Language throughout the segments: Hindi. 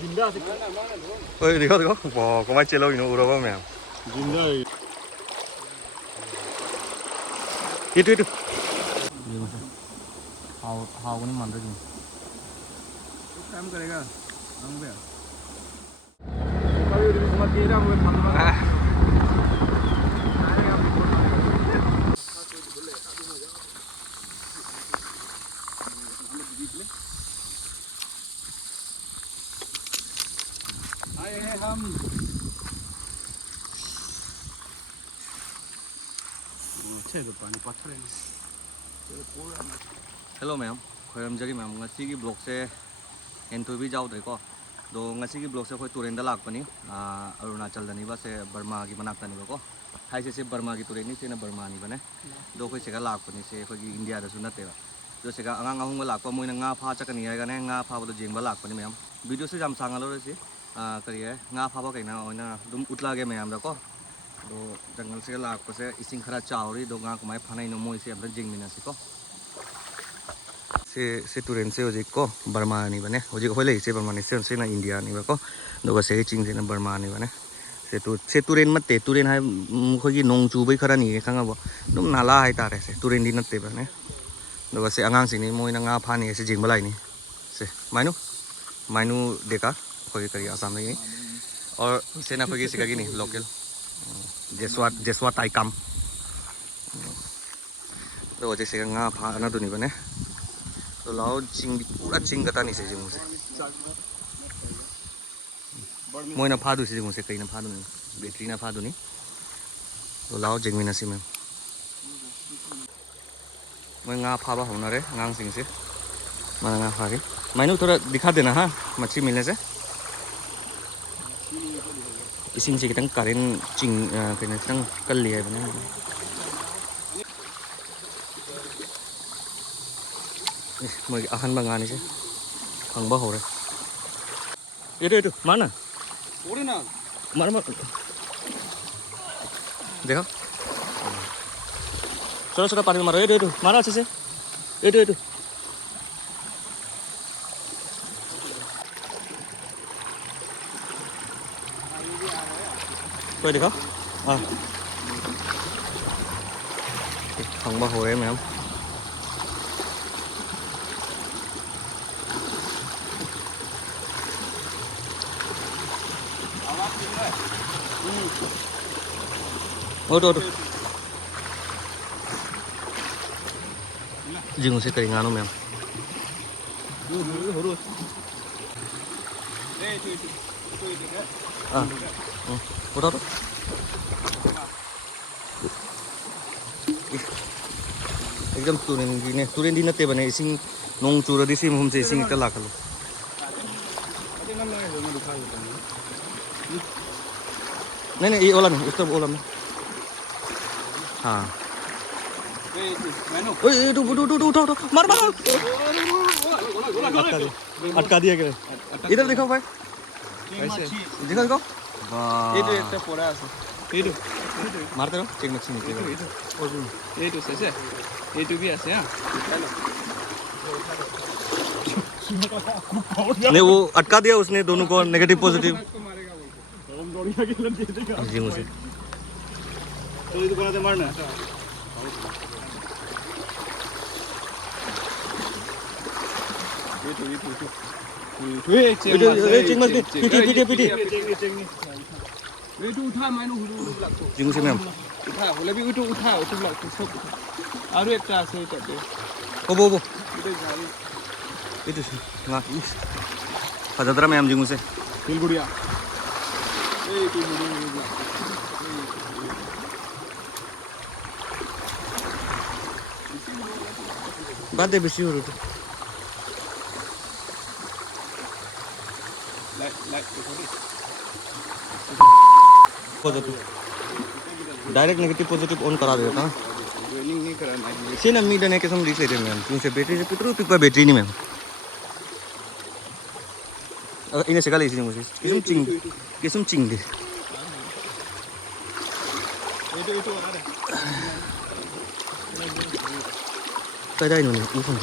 जिंदा से ओए देखो देखो वाह कमाई चलो इनो उड़ावा में जिंदा है itu हाउ नहीं मान रही काम करेगा हम पे कभी भी मत दे रहा हूं फंदा आए हैं हम अच्छे तो पानी पत्थर है हेलो मैम खोयरमजरी मैम ngasi की ब्लॉग से एंटो भी जाउद्रे को दो ngasi की ब्लॉग से कोई तुरेंदा लाकपनी अरुणाचल दनीबा से बर्मा की मनाक्तनीबा को हाइसे से बर्मा की तुरेनी से ना बर्मा नी बने दो कोई सेगा लाकपनी से कोई इंडिया दसु नतेबा दो सेगा अंगांग अहुंगा लाकपा मोइना nga फा चकनी हायगाने nga फा बदो जेंगबा लाकपनी मैम वीडियो से जाम सांगालो रेसी करी है nga फा बा कैना ओइना दुम उतलागे मैम दको दो जंगल से लाकपसे इसिंग खरा चावरी दो nga कुमाय फानाय नो मोइ से हमदा जेंगमिनासी को से तुरेन से होजिक को बर्मा नहीं बने होजिक होले से बर्मा नहीं से ना इंडिया नहीं बको दोगा से चिंग से ना बर्मा नहीं बने से तुरेन मत तुरेन है मुखोगी नोंग चुबै खरा नहीं खंगाबो दुम नाला है तारे से तुरेन दी नते बने दोगा से आंगांग सिनी मोइ ना फानी से जिंग बलाई नहीं से माइनु देखा कोई करी आसाम नहीं और से ना कोई सिकागी नहीं लोकल जेसवा टाइकम तो वजह से फा ना तो नहीं बने तो लाओ चिंग पूरा चिंग कता नहीं से जिंग से मोइना फादु से जिंग से कहीं ना फादु नहीं बैटरी ना फादु नहीं तो लाओ जिंग में नसी में मैं nga फाबा होना रे ngang सिंग से माना nga फारी मैंने थोड़ा दिखा देना हाँ मच्छी मिलने से इसिंग से कितने करें चिंग कितने कितने कल लिया है बने मैं अहन बंगानी से फंगबा हो रहा ये माना ओरे ना मार मार देखो छोटा छोटा पानी में मारो ये मारा अच्छे से ये कोई देखो हाँ फंगबा हो रहे मैम Odo जिंग से करेंगे मैम उठा तो एकदम तुरें दी नते बने इसिंग नोंग चूरदी सिम हम से इसिंग इतना लाखलो नहीं ये ओला नहीं इसका ओला में हाँ ओए उठो मार अटका दिया क्या इधर देखो भाई देखो ये तो एक पोरा है ये मारते रहो चिंग मच्छी नीचे ये तो सही है ये तो भी ऐसे हैं नहीं वो अटका दिया उसने दोनों को नेगेटिव पॉजिटिव जी मुझे तो ये कोना ते मारना ये चिंग मछली पीटी ये तो उठा मैंने हुलू लगतो जिंग से मैम उठा बोले भी उठो उठा उठो लगतो सब और एक टा से करते वो ये तो ना फजदरा मैम जिंग से दिल गुड़िया ये तो बात दे बेसी हो रहा positive direct negative positive on करा देता ना ट्रेनिंग नहीं करा से ना मीडन है कि हम लिख लेते हैं मैम क्योंकि बैटरी से पितरू पिक बैटरी नहीं मैम इन्हें सिखा लीजिए मुझे किस्म चिंग दे कैदा इन्होंने ऊपर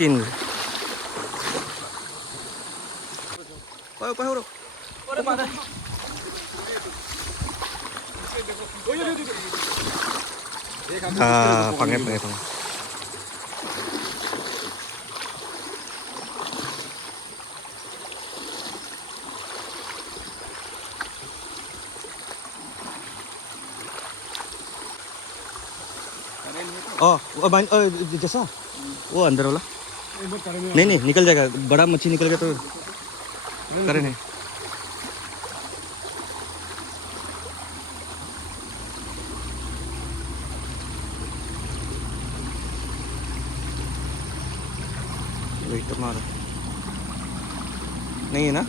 चीन पायो रो फंगे फंगे फंगे जैसा वो अंदर वाला नहीं नहीं निकल जाएगा बड़ा मच्छी निकल गया तो करे नहीं वही तो मारा नहीं है ना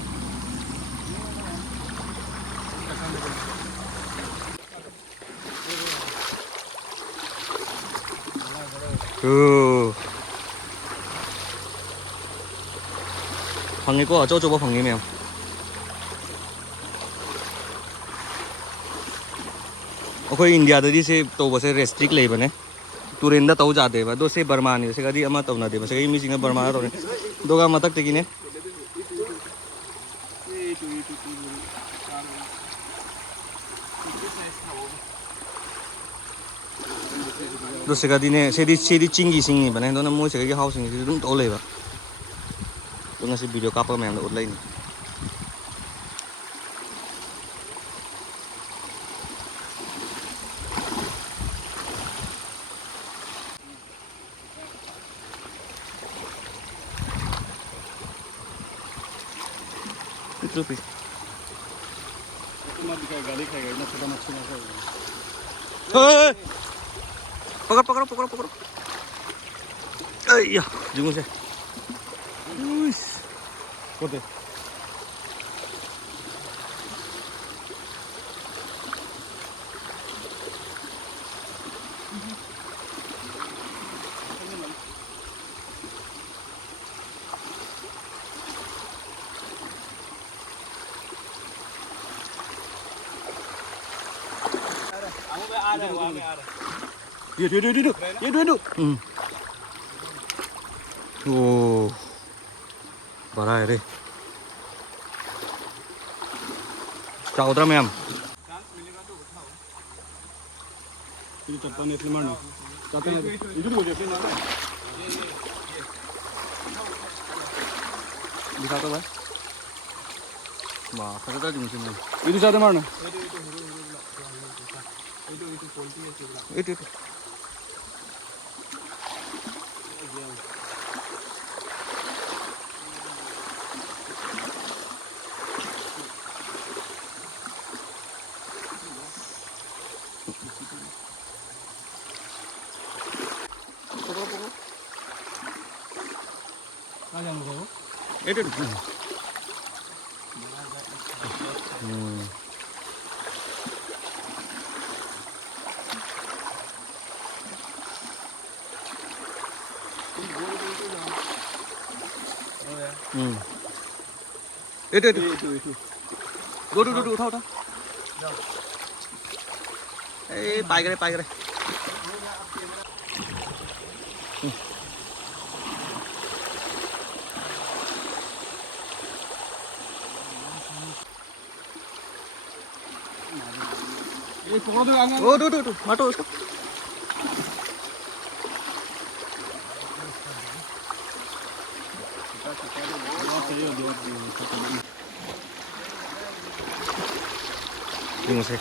फंगे को अचो अचोबा फंगे मैम अखोई इंडियाददी से तौबसे रेस्ट्रिक्ट लेबने तुरेंदा तौ जादेबा दो से बर्मानी से गदी अमा तौना देबा से मी सिंगा बर्मा तौने दोगा मतक तकीने दो से गदी ने सेदी चिंगी सिंगी बने दोना मो से गदी हाउसिंग से दुम तौ लेबा तो ngasi video couple मैम उठ लाइन रुपीस पकड़ पकड़ो पकड़ो पकड़ो अय्या जुगू से कोते ये ओ बड़ा है रे क्या उतरा मैम दिखा तो भाई वाह खतरा जुमसी मैम इधर जाते मारना itu itu itu dulu uठा ए पाई करे ये पकड़ दो आगे ओ दो मारो उसको मुझे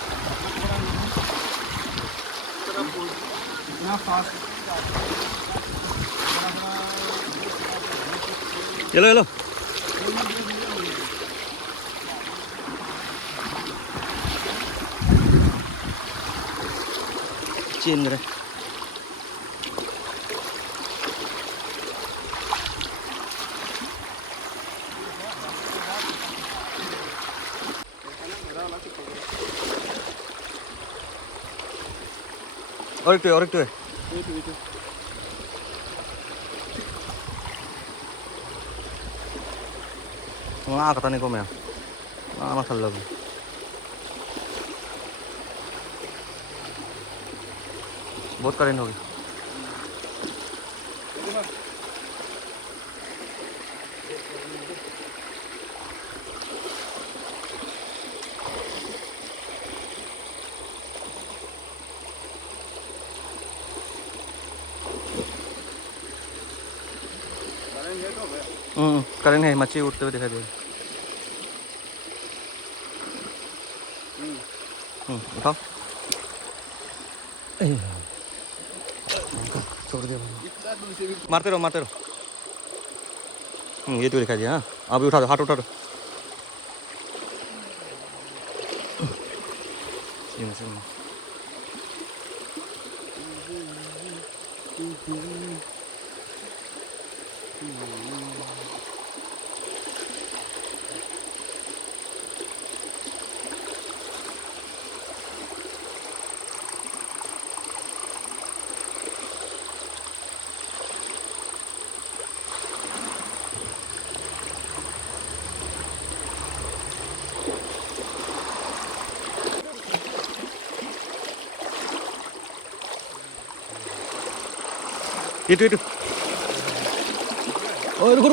चलो चेंद्र और एक तो है वहाँ कता नहीं को मैं मसल लग बहुत करेंट होगी करेंट है, मच्छी उठते हुए दिखाई दे रही। उठाओ, छोड़ दिया, मारते रहो मारते रहो। ये तो दिखाई दिया। हाँ अभी उठा दो, हाथ उठा दो। itu oh ruko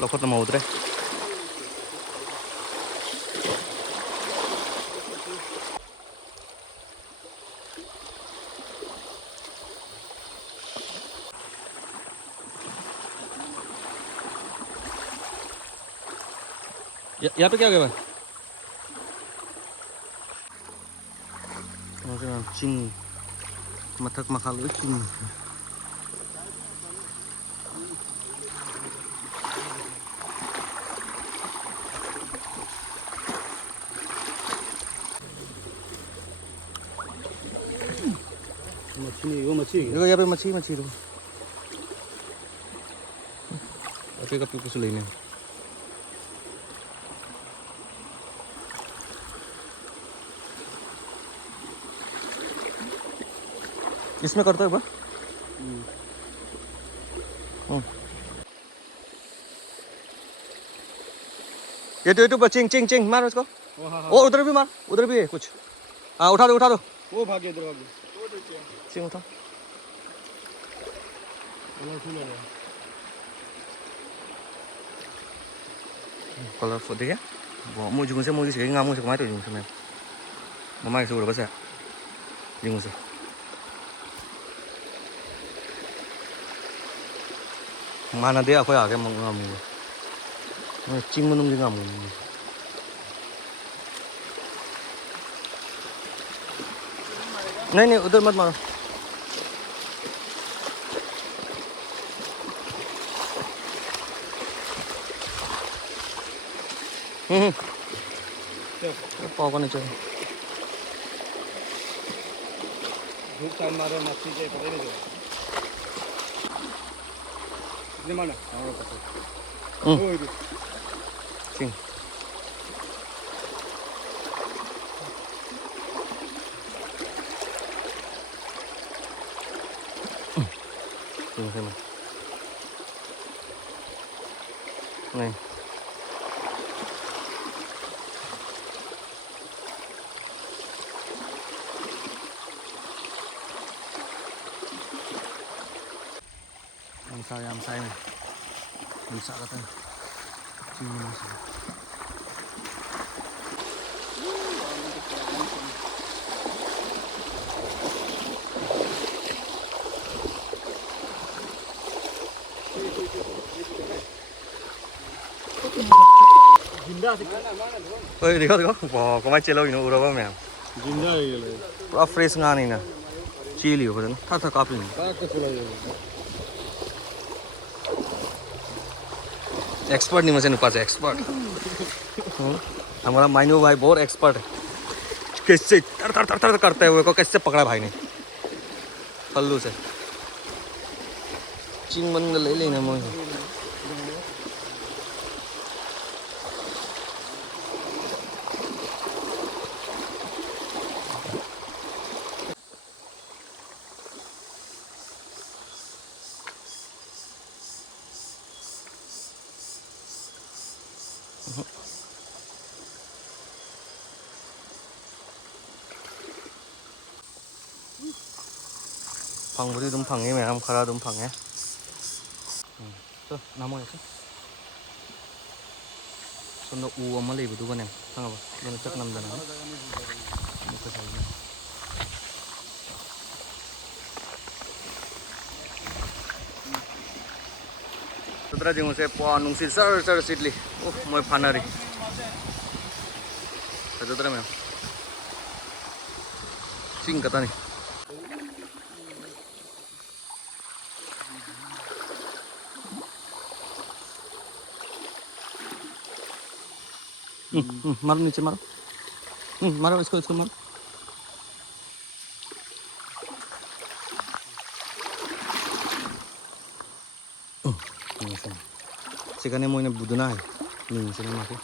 lokot mau utre यहाँ पे क्या हो गया भाई? चिंग मथक मखाल चिंग मछली, वो मछली देखो यहाँ पे मछली मछली देखो अभी कभी कुछ लेने इसमें करता है बा ये तो चिंग चिंग चिंग मार उसको। ओ उधर भी मार, उधर भी है कुछ। हाँ उठा दो वो भागे इधर भागे चिंग उठा कलरफुल देखिए वो मुझे से मुझे से ngamuk से कमाई तो जुंग से मैं mama itu berapa sih bingung sih mana dia aku ya kayak ngamuk cing menung juga ngamuk नहीं उधर मत मारो पाव को नीचे धूप टाइम मारो मच्छी के पकड़े नहीं जो कितने मारना हमारा पकड़ ओ इधर चिंग नहीं yang saya nih bisa katanya cium masih जिंदा ơi देखो wow có mấy chelo ini udah apa memang जिंदा है ये पूरा फ्रेश ngani ना चिली हो पता था था काफी के चला ये एक्सपर्ट नहीं मसे नुपा से एक्सपर्ट हमारा माइनो भाई बहुत एक्सपर्ट है कैसे तर तर तर तर करते हुए को कैसे पकड़ा भाई ने पल्लू से चिंग मन ले लेना मोह 방울이 좀 방해 매람 가라 좀 방해 저 나무에서 손도 우 엄마 레이브 두번에 상아봐 너는 짝 남자나 이렇게 살네 Setelah jenguk saya puan nungsi sar sidli. Mau panari. Ada terus memang. Sing kata nih. मारो नीचे मारो मारो इसको मारो সেখানে মইনে বুদনা হয় নিংছে না মাকে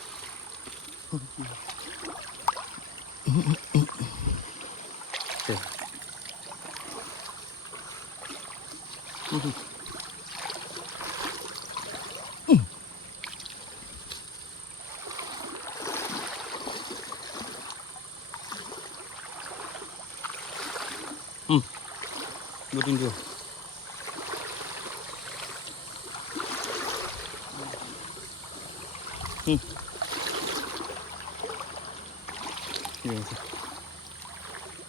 buatin dia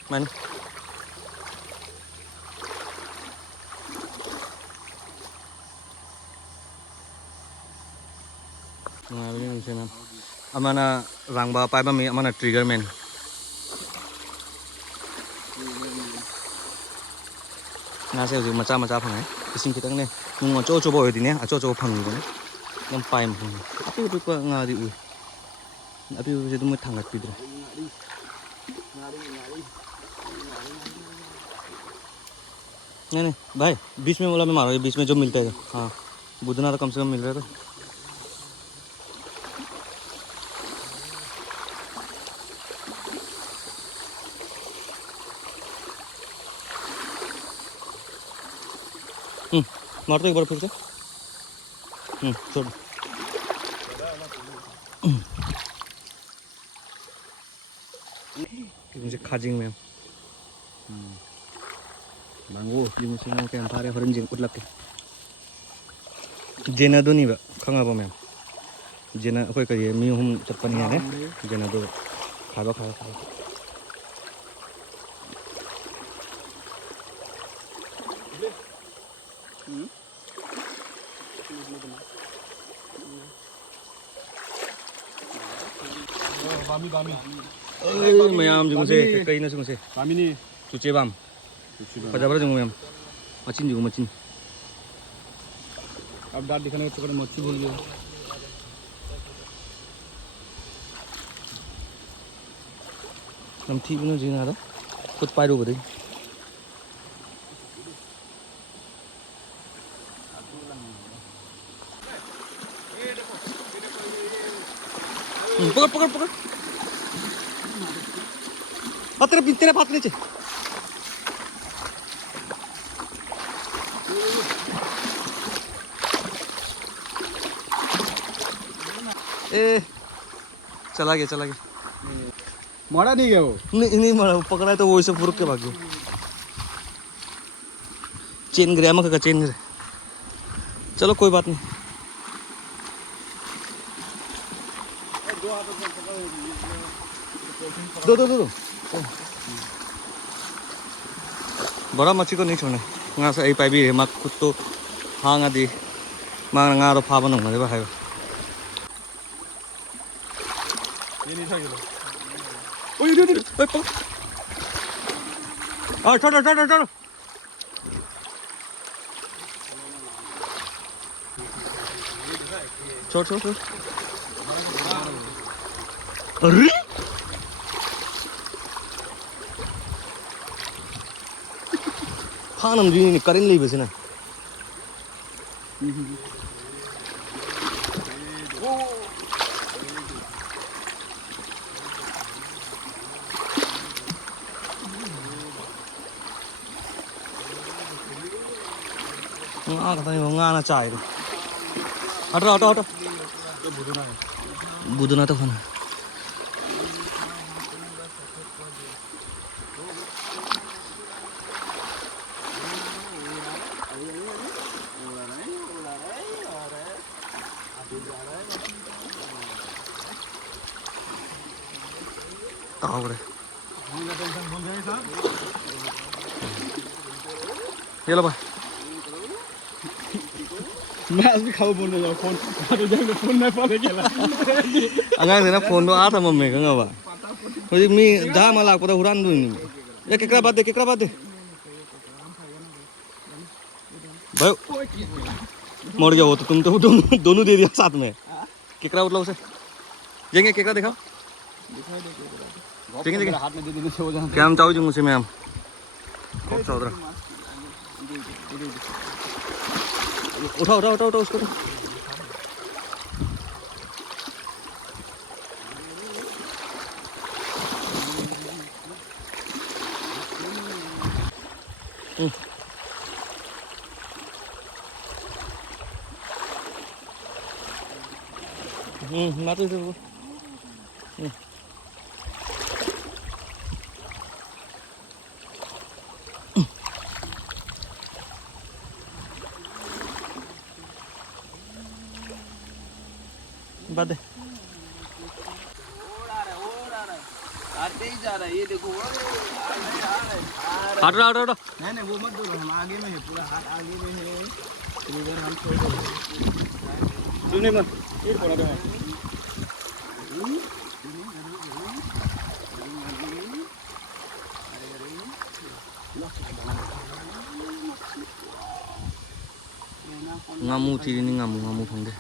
mana ini misalnya amana rangba pai ba mi amana trigger man nga sẽ dùng macha phẳng ấy xin kita này nhưng mà chỗ bồi thì nhé chỗ phẳng rồi nem pai mà api qua nga đi api sẽ tụi mới thằng ngặt rồi नहीं भाई बीच में बोला मैं मारो बीच में जो मिलता है हाँ बुधना तो कम से कम मिल रहा है तो मार तो एक बार फिर से छोड़ मुझे खाजिंग में 망고 리무스는 그냥 발에 흐른징 웃랍게 제나도 니가 강아 보면 제나 거기까지 미홈 접근이야 돼 제나도 가봐 밤이 मैम जुगसे कई ना जुगसे 밤이니 주제 밤 가자버려 좀 मैम मचिन जुग मचिन अब दांत दिखाने के चक्कर में मच्छी भूल गया हम ठीक ना जी ना खुद पाई रो बदे पकड़ तेरे हाथ नीचे ए चला गया मारा नहीं गया वो नहीं मारा पकड़ा है तो वो इसे फुर्क के भाग गया चेन गिरा मका चेन गिरा चलो कोई बात नहीं दो बड़ा मच्छी को नहीं छोड़ना nga sa ay paibi mak kuto hanga di mang nga ro pha banong na ba hai ये नहीं था ये ओए इधर पकड़ छोड़ छोड़ अरे खानम जी ने करें ले बसे ना nga katanya nga na chai ro auto buduna to khana kare. Ye lo ba. मैं आज भी खाओ बोलने जाओ फोन तो जाएंगे फोन नहीं पाले केला Angang sih na phone do ata mamme ka nga ba. Hoy mi da malak pada huran du ni. Ya kekra bat de. भाई मर गया वो तो तुम तो दोनों दे दिया साथ में केकड़ा उठला उसे देंगे केकड़ा दिखाओ देंगे हाथ में दे देने से हो जाए क्या हम चाहो जो मुझसे मैम खूब चौधरा उठाओ उसको तो mati itu बाद दे आते ही जा रहा है ये देखो हट रहा नहीं वो मत दो हम आगे में है पूरा हाथ आगे में है इधर हम छोड़ दो सुने मत ये थोड़ा दो ngamu tiri ni ngamu phang de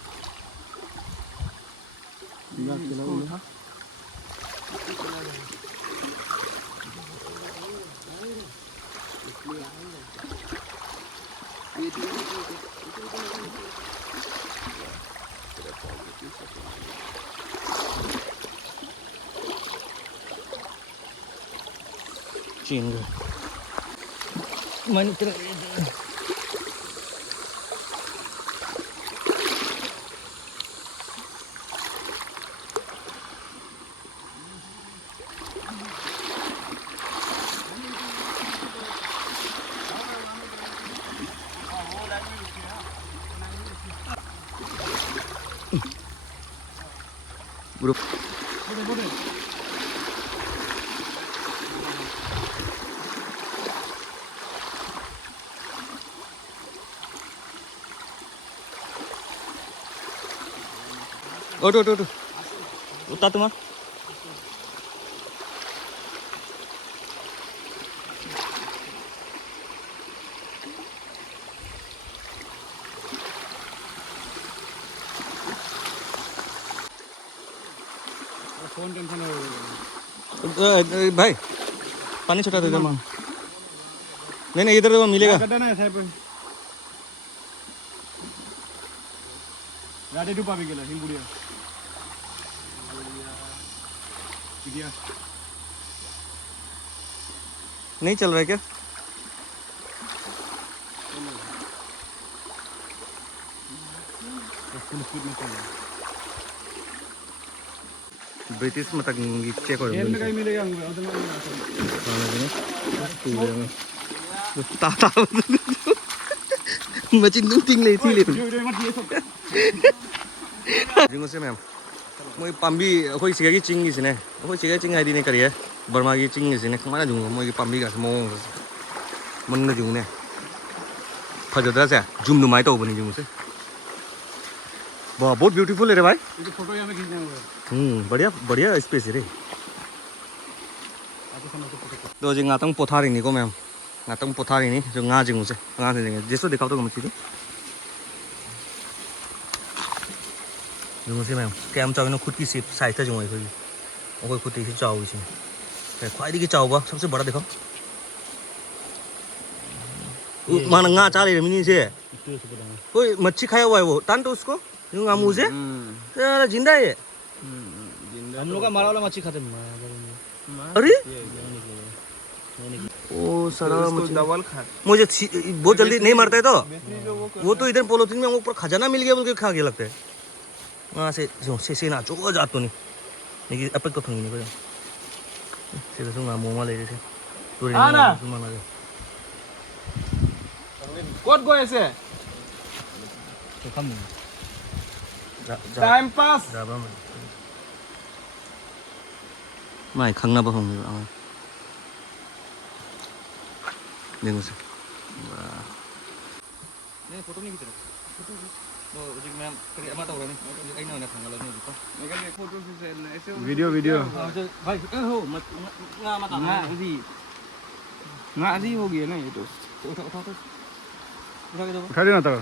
chin rồi mình grup Tuh. Utat tuh mah. Phone tension हो भाई पानी छोटा दे दो मां नहीं इधर तो मिलेगा गड्ढा ना है पर राडे डुबा भी गेला हिलबुड़िया नहीं चल रहा है क्या फुल स्पीड में चल रहा है ब्रिटिश में तक चेक करो खेल में कहीं मिलेगा उधर में ताता मचिन तुम टिंग ले थी ले जिंगो से मैम मोई पाम्बी अखोई सिगागी चिंगी सिने अखोई सिगागी चिंग आईडी ने करिए बर्मा की चिंगी सिने खमाना जुंगो मोई पाम्बी का मो मन जुंगने फजदरा से जुम नुमाई तो बनी जुंगो से वाह बहुत ब्यूटीफुल है रे भाई ये फोटो यहां में खींचना होगा बढ़िया स्पेस है रे तो जी ngatung pothari ni ko ma'am ngatung pothari ni जो nga जिंगो से nga से जिंगे जैसो दिखाओ तो मछली जिंगो से मैम कैम चाव खुद की साइज था जुंगो है कोई खुद की चाव इसमें ख्वाइदी की चाव बा सबसे बड़ा दिखाओ माना nga चा ले मिनी से कोई मच्छी खाया हुआ है वो तान तो उसको यूं आमू से जिंदा है हम लोग का मारा वाला मच्छी खाते हैं अरे ओ सारा दवाल खा मुझे बहुत जल्दी नहीं मरता है तो वो तो इधर पोलोथीन में ऊपर खजाना मिल गया बोल के खा गया लगता है वहाँ से ना चो जात तो नहीं लेकिन अब तो थंगी नहीं कोई से तो मोमा ले रहे थे तो कोट गो ऐसे टाइम पास मैं खंगना होंगे देखो से नहीं फोटो नहीं खींच तो जी मैं करी अमा तौर नहीं आई ना खंगा लो नहीं को मैं कल फोटो से ऐसे वीडियो भाई हो मत ना मत ना जी हो गया ना ये तो उठा उठा उठा के दो उठा देना था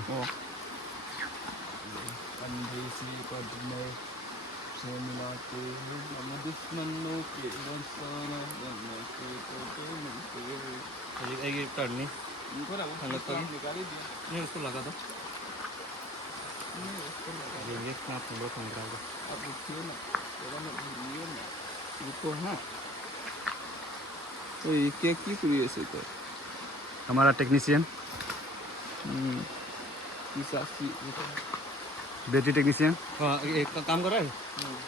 कंधे से पद में से मिलाते हैं हम दुश्मनों के बरसाना बनने से तो मिलते हैं ये टर्न नहीं इनको ना खंगा तो निकाल ही दिया नहीं उसको लगा दो नहीं उसको लगा ये ना फंगो फंग रहा है अब देखिए ना थोड़ा ना वीडियो ना रुको हाँ तो ये क्या की पूरी ऐसे तो हमारा टेक्नीशियन किसासी बेटी टेक्नीशियन हां एक काम कर रहा है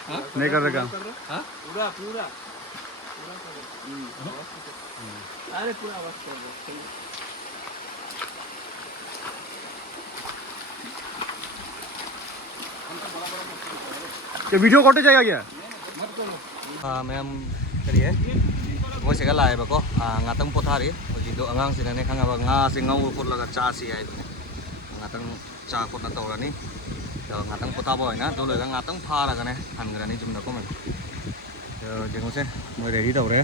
हां नहीं कर रहा काम हां पूरा पूरा अरे पूरा आवाज कर दो ये वीडियो कटे जाएगा क्या मैम करिए वो से लाए बको ngatang pothari hoji do angang sinane khanga ba nga se ngau khot laga cha si ai ngatang cha khot na tawrani do ngatang potha boy na do loga ngatang pha laga ne han grani jum da ko man jengo se moi ready tawre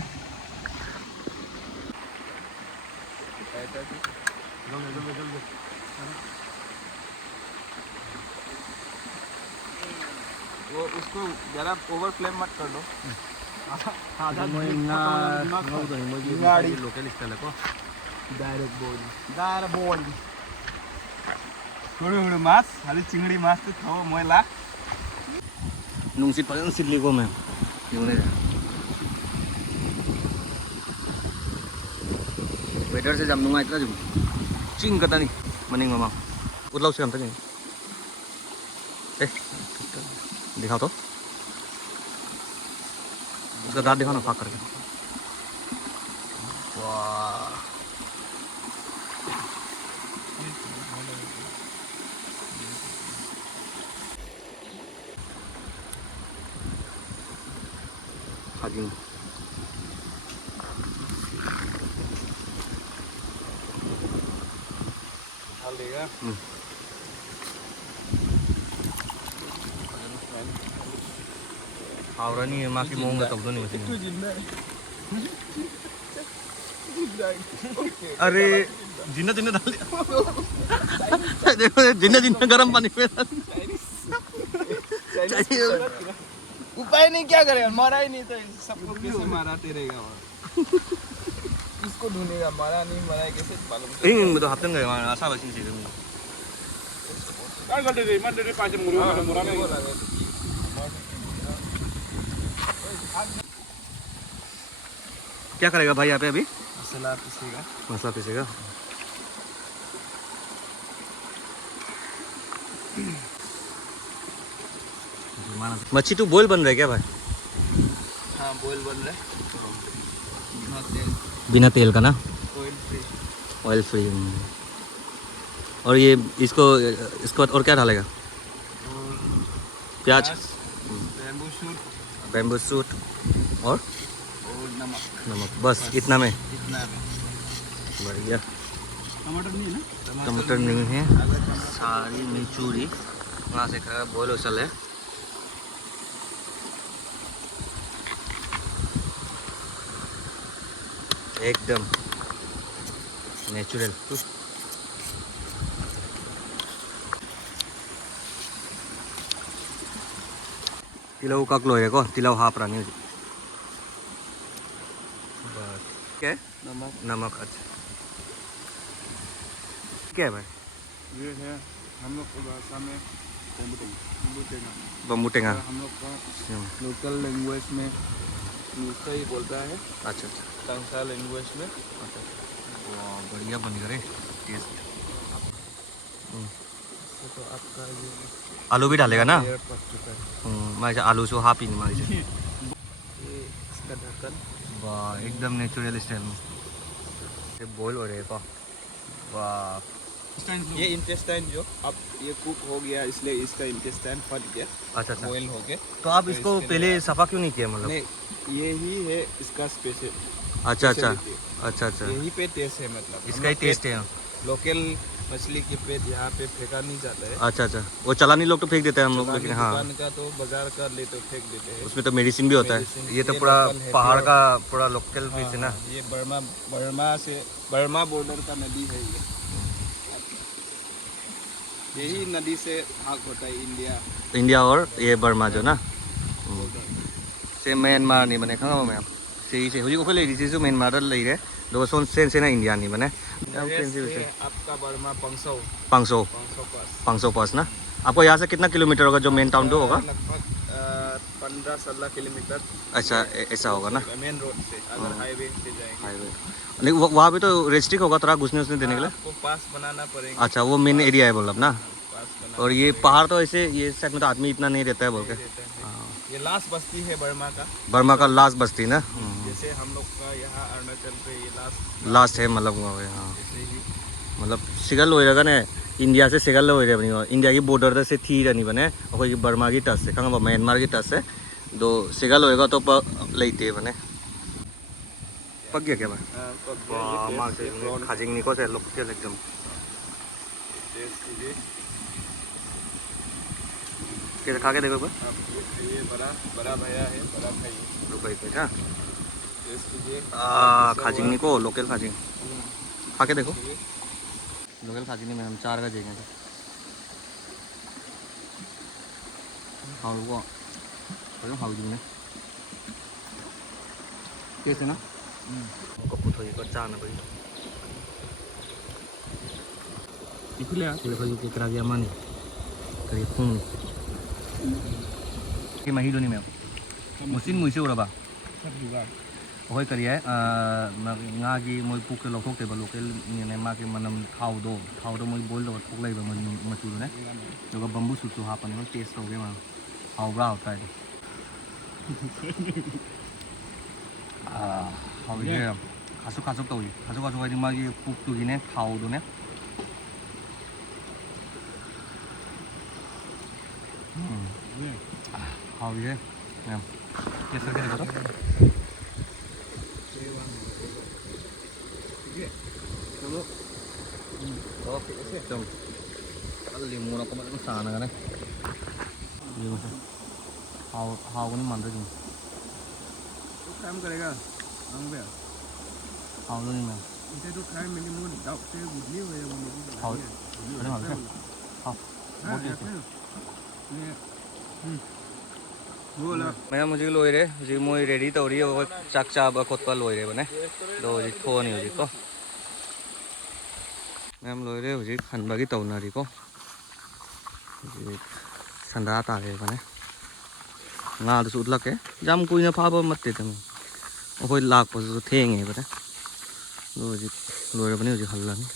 वो उसको जरा ओवर फ्लेम मत कर दो आधा गाड़ी लोकल स्टाइल को डायरेक्ट बोल थोड़ी थोड़ी मास खाली चिंगड़ी मास तो खाओ मोयला nungsit pa sitli ko man yung ne weather se jam nungai tra jum ching kata ni maning mama utlau se kam ta ni दिखाओ तो उसका दांत दिखाओ ना फाक करके वाह खाजी डाल देगा आवरानी माँ की मोंग तब तो नहीं तू जिंदा है अरे जिन्ना जिन्ना डाल दिया देखो जिन्ना जिन्ना गर्म पानी में उपाय नहीं क्या करेगा मारा ही नहीं तो सबको कैसे माराते रहेगा इसको ढूंढेगा मारा नहीं मारा कैसे मालूम ing betul hapten nggak mana asal sih sih kan kalau dari mana dari pajak murah क्या करेगा भाई यहाँ पे अभी मसाला पीसेगा मसाला पीसेगा मच्छी तो बॉयल बन रहा है क्या भाई हाँ बॉयल बन रहा है बिना तेल का ना ऑयल फ्री ऑयल फ्री और ये इसको इसके बाद और क्या डालेगा प्याज बैम्बू शूट और नमक नमक बस इतना में इतना है बढ़िया टमाटर नहीं है ना टमाटर नहीं है सारी मिचूरी वहाँ से खा बॉयल उसल है एकदम नेचुरल तिलाउ कक्लो है को तिलाउ हाफ रानी बस क्या है नमक नमक अच्छा क्या है भाई ये है हम लोग की भाषा में बम्बू टेंगा हम लोग का लोकल लैंग्वेज में दूसरा ही बोलता है अच्छा अच्छा टंगसा लैंग्वेज में अच्छा वाह बढ़िया बन गए टेस्ट तो आपका ये आलू भी डालेगा ना लेयर पक चुका है मैं आलू से हाफ ही नहीं मारी ये इसका ढक्कन वाह एकदम नेचुरल स्टाइल में बॉयल हो रहे वाह ये इंटेस्टाइन जो अब ये कुक हो गया इसलिए इसका इंटेस्टाइन फट गया, अच्छा अच्छा। बॉयल हो गया। तो आप इसको पहले सफ़ा क्यों नहीं किया मतलब? नहीं ये ही है इसका स्पेशल। अच्छा अच्छा speciality। अच्छा अच्छा, यही पे टेस्ट है मतलब इसका ही टेस्ट है। लोकल मछली के पेट यहाँ पे फेंका नहीं जाता है। अच्छा अच्छा, वो चलानी लोग तो फेंक देते हैं हम लोग, चलानी लेकिन हाँ दुकान का तो बाजार का ले तो फेंक देते हैं। उसमें तो मेडिसिन भी होता है। Medicine, ये तो ये पूरा local है, पहाड़ pure। का पूरा लोकल फिश है ना। हाँ, ये बर्मा बॉर्डर का नदी है ये। यही नदी से भाग होता है इंडिया और ये बर्मा जो ना से म्यांमार नहीं बने खा मैं से हुई को ले से म्यांमार ले रे दो सोन से ना इंडिया नहीं बने आपका बर्मा 500 500 पास 500 पास ना। आपको यहाँ से कितना किलोमीटर होगा जो मेन टाउन तो होगा? लगभग 15-16 किलोमीटर। अच्छा ऐसा होगा ना, मेन रोड से अगर हाईवे से जाएंगे। हाईवे। लेकिन वहाँ पे तो रेस्ट्रिक्ट होगा थोड़ा घुसने उसने देने के लिए? आपको पास बनाना पड़ेगा। अच्छा वो मेन एरिया है बोलब ना। पास बनाना और ये पहाड़ तो ऐसे ये साइड में तो आदमी इतना नहीं रहता है बोल के। रहता है। ये लास्ट बस्ती है बर्मा का लास्ट बस्ती ना। जैसे हम लोग का यहाँ अरुणाचल पे ये लास्ट है मतलब वहाँ पे, हाँ जैसे ही मतलब सिगल हो रहेगा ना इंडिया से सिगल हो रहे बनी इंडिया की बॉर्डर से थी रहनी बने और बर्मा की टच से खंगा म्यांमार की टच से दो सिगल होएगा तो लेते बने पक गया क्या मैं खाजिंग निको से लोग के एकदम कैसे खा के देखो एक बार। ये बड़ा भैया है, बड़ा भाई रुपये पे क्या टेस्ट कीजिए। खाजिंग निको लोकल खाजिंग खा के देखो। लोकल खाजिंग में हम 4 का देंगे हाउ वो 그냥 하고 있네. 깨스나? 거꾸터 이거 짜나 거기. निकले 그래 거기 그라기야 많이. 그래 콩. cái mà hydronim em. Một xin mùi siêu rồi bà. Ôi cái đấy mà nga cái mùi cục cái lọc thuốc thì bà lọc cái này mà cái mà nằm thau đó mùi boil rồi thuốc lấy và mình mà chịu đấy. Rồi cái bamboo sụt sụt hạp này nó taste rồi cái mà hào rau tại. hào 이게 가속 떠오지. 가속 가지고 막 이 국도기네 타오도네. hào 이게 그냥 깨서 그래 거든. 좀 빨리 뭐나 꼬마 좀 싸나가네. 이거 hào nó mặn rồi. काम करेगा हम भैया hào luôn mà इसे तो खाए मैंने मुंह डाउट से बुद्धि हुए मुझे hào cái hào cái hào मैं मुझे लोई रे जी मोई रेडी तो रही है चाक चाब खोदपा लोई रे बने दो जी थो नहीं हो जी को मैं लोई रे जी खनबागी तो ना जी को जी संदा तारे बने ना तो सूट लगे जाम कोई ना फाब मत देते मैं कोई लाख पर तो थेंगे बने दो जी लोई रे बने जी हल्ला नहीं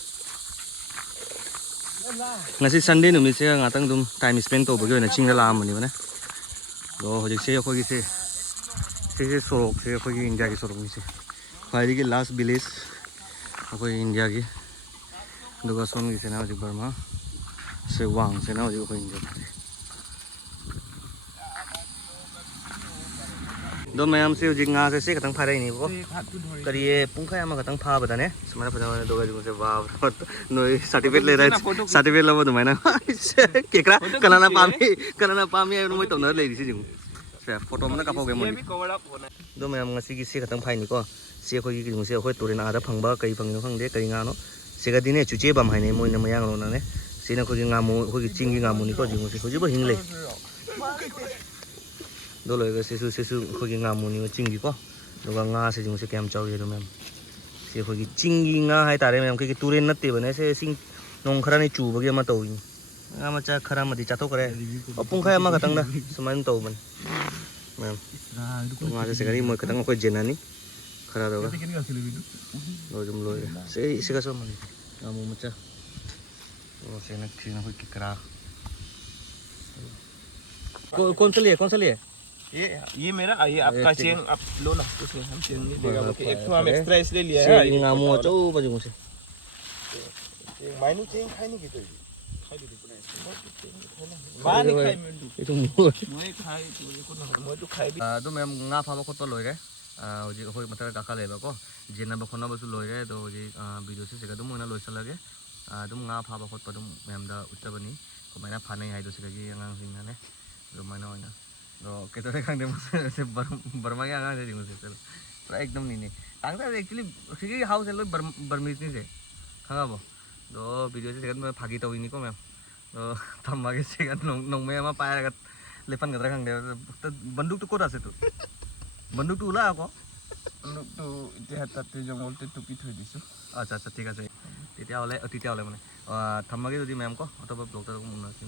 ngasi Sunday numis se ngatang dum time spend to bagi na chingla lam ni bane do hojik se khoi se sorok se khoi India ki sorok ni se khai ki last village khoi India ki do ga son ki se na hojik Burma se wang se na hojik khoi India do mayam se hojik nga se katang pharai ni bo करिए पुंखा यामा खतंग फा बताने समाना पता दो गज से वाव नो सर्टिफिकेट ले रहा है सर्टिफिकेट लब दमाइना केकरा कनाना पामी नो मै तौना ले दिसि जिं से फोटो मन काफो गे मन दो मैं ngasi gi se खतंग फाइनि को से खोइ gi से खोइ तोरेन आदा फंगबा कई फंगिनो खंगदे कई गानो से गा दिने चुचे बम हाइने मोइना मयांग लो नाने सेना खोइ गामु खोइ चिंगी गामु नि को जिंगु से खोइ बो हिंगले दो लगे सेसु खोइ गामु नि चिंगी को दुगा nga se jung se kem chaw ye do mem se khoi gi chingi nga hai tare mem ke turen natte bane se sing nong khara ni chu bagi ma taw nga ma cha khara ma di cha to kare opung khai ma katang da suman taw ban mem nga se gari mo katang ko jenani khara do ga lo jum lo se ga so man nga mo ma cha o se na khina khoi ki kra कौन सा लिए ये मेरा ये आपका चेंग आप लो ना उसमें हम चेंग नहीं देगा वो एक तो हम एक्स्ट्रा इसलिए लिया है ngamu chau ba jung se माइनु चेंग खाइ नि कितो खाइ दिदि पुरा मानि खाइ এইটো মোৰ মই খাइ তো একো নহয় মই তো খাइ তো মেম ngা ফাব খত লইৰে হজি হই মাথাৰ কাকা লেবা ক জেনা বখনা বস্তু লইৰে তো হজি ভিডিও সে সেকা তো মইনা লইছা লাগে তুম ngা ফাব খত পদম মেম দা উচ্চাবনি কমাইনা ফাनै হাইদো সেকাgi आंगां सिंनाने तो माइना होइना तो केतरे खांदे से बर्मा के आंगां से दिमु से पूरा एकदम निने तांगा एक्चुअली सिगी हाउस एलो बर्मीज नि से खागाबो तो भिडियो से सेकंड में फागी तविनी को मैम तो थम्मागे सेकंड नंग में मा पाया लेफान गद्रा खांदे तो बंदूक तो कोदा से तो बंदूक तो उला আকৌ তো এতিয়া তাতে জঙ্গলতে টুকি থৈ দিছো আচ্ছা আচ্ছা ঠিক আছে তেতিয়াহ'লে মানে থাম্মাগে যদি মেম ক অথবা ব্লগটা মন আছে